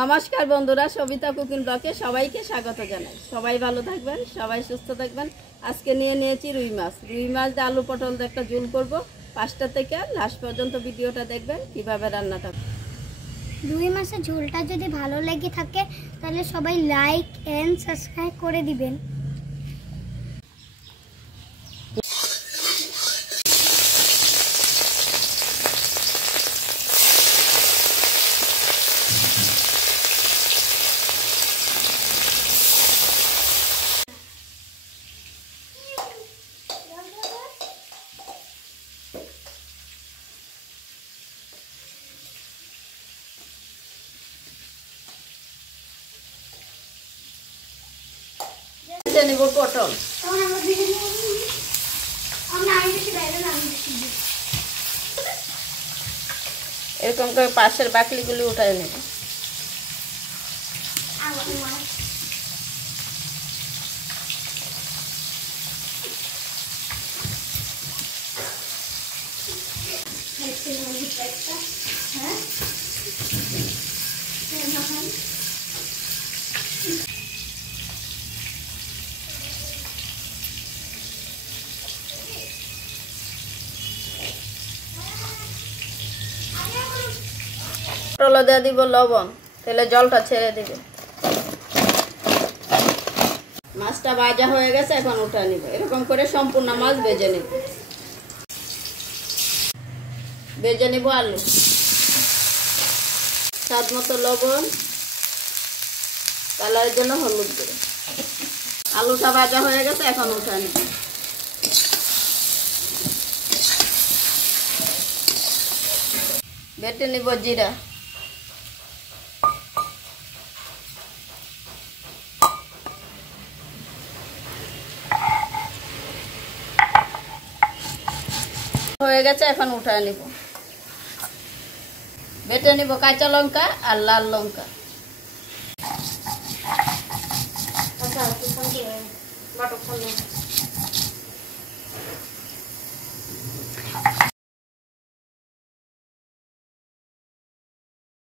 নমস্কার বন্ধুরা, সবিতা কুকিং ব্লগে সবাইকে স্বাগত জানাই। সবাই ভালো থাকবেন, সবাই সুস্থ থাকবেন। আজকে নিয়েছি রুই মাছ দিয়ে আলু পটল দিয়ে একটা ঝোল করব। 5টা থেকে লাস্ট পর্যন্ত ভিডিওটা দেখবেন কিভাবে রান্নাটা। রুই মাছের ঝোলটা যদি ভালো লেগে থাকে তাহলে সবাই লাইক এন্ড সাবস্ক্রাইব করে দিবেন। নিব পটল, এরকম করে পাশের বাকলিগুলি উঠায় নেব। পটল দিয়ে দিব লবণ, তাহলে জলটা ছেড়ে দিবে। মাছটা ভাজা হয়ে গেছে, এখন উঠা নিব। এরকম করে সম্পূর্ণ মাছ ভেজে নিব আলু, স্বাদ মতো লবণ, কালারের জন্য হলুদ গুঁড়ো। আলুটা ভাজা হয়ে গেছে, এখন উঠা নিব। বেটে নিব জিরা, হয়ে গেছে, এখন উঠায় নিব। বেটে নিব কাঁচা লঙ্কা আর লাল লঙ্কা।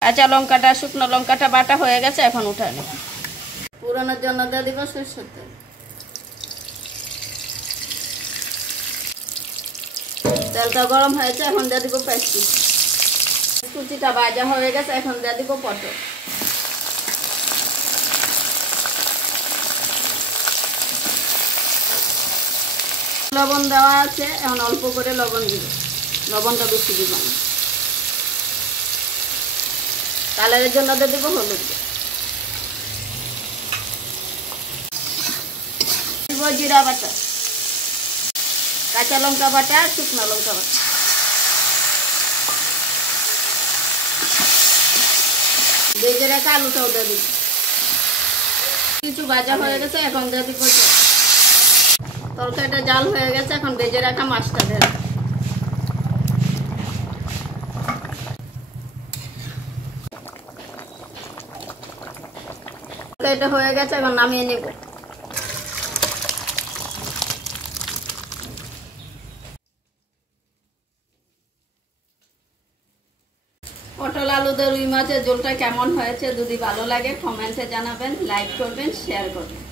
কাঁচা লঙ্কাটা শুকনো লঙ্কাটা বাটা হয়ে গেছে, এখন উঠায় নিব। পুরানোর জন্য দিয়ে দিব সরষের তেল। তেলটা গরম হয়েছে, এখন দিয়ে দিব পেঁয়াজ কুচিটা ভাজা হয়ে গেছে, এখন দিয়ে দিব পটল। লবণ দেওয়া আছে, এখন অল্প করে লবণ দিব, লবণটা বেশি দিব না। কালারের জন্য দিয়ে দিব হলুদ, দিব জিরা বাটা, কাঁচা লঙ্কা বাটা, শুকনো লঙ্কা বাটা। ভেজে রেখে আলুটাও দিয়ে দিব। কিছু ভাজা হয়ে গেছে, এখন দিয়ে দিব তরকারিটা জাল হয়ে গেছে, এখন ভেজে রাখা মাছটা দিয়ে দিব। এটা হয়ে গেছে, এখন নামিয়ে নিব। পটল আলু দিয়ে রুই মাছের ঝোলটা কেমন হয়েছে যদি ভালো লাগে কমেন্টে জানাবেন, লাইক করবেন, শেয়ার করবেন।